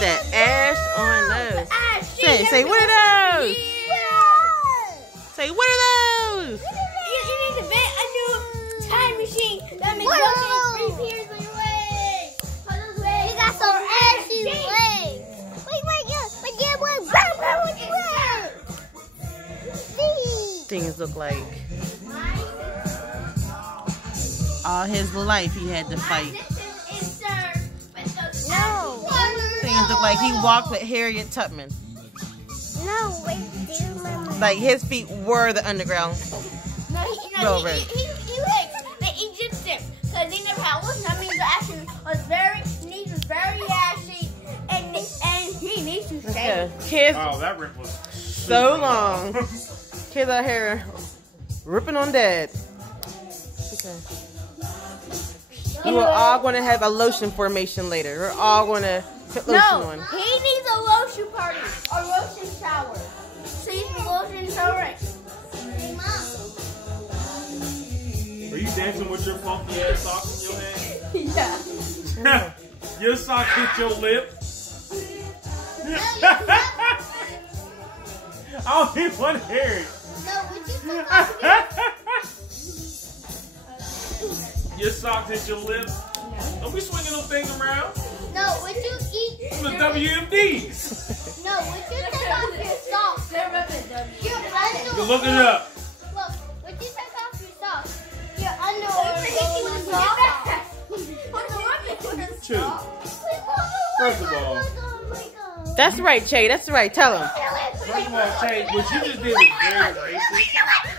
that ash on those. Say, what are those? Yeah. Say, what are those? You need to invent a new time machine that makes milkshakes 3 peers on your legs. You got some ashy legs. Things look like all his life he had to fight. No. Things look like he walked with Harriet Tubman. No, wait, Like his feet were the underground. No, Railroad. he likes the Egyptian because he never had one. That means the action was very, his knees was very ashy, and he needs to shave. Kids, Oh, that rip was so long. Kids out here ripping on dad. Okay. We're all going to have a lotion formation later. We're all going to put lotion on. He needs a lotion party, a lotion shower. So he's the lotion shower. Hey, Mom. Are you dancing with your funky ass socks in your hand? Yeah. Your sock hit your lip. I don't even want to hear it. No, would you Your socks hit your lip. Don't be swinging them things around. No, would you eat? Them the WMDs. No, would you take off your socks? You look it up. Look, would you take off your socks? Your underwear with socks. Two. First of all, That's right, Che. That's right. Tell him. first of all, Shay, what you just did was very racist.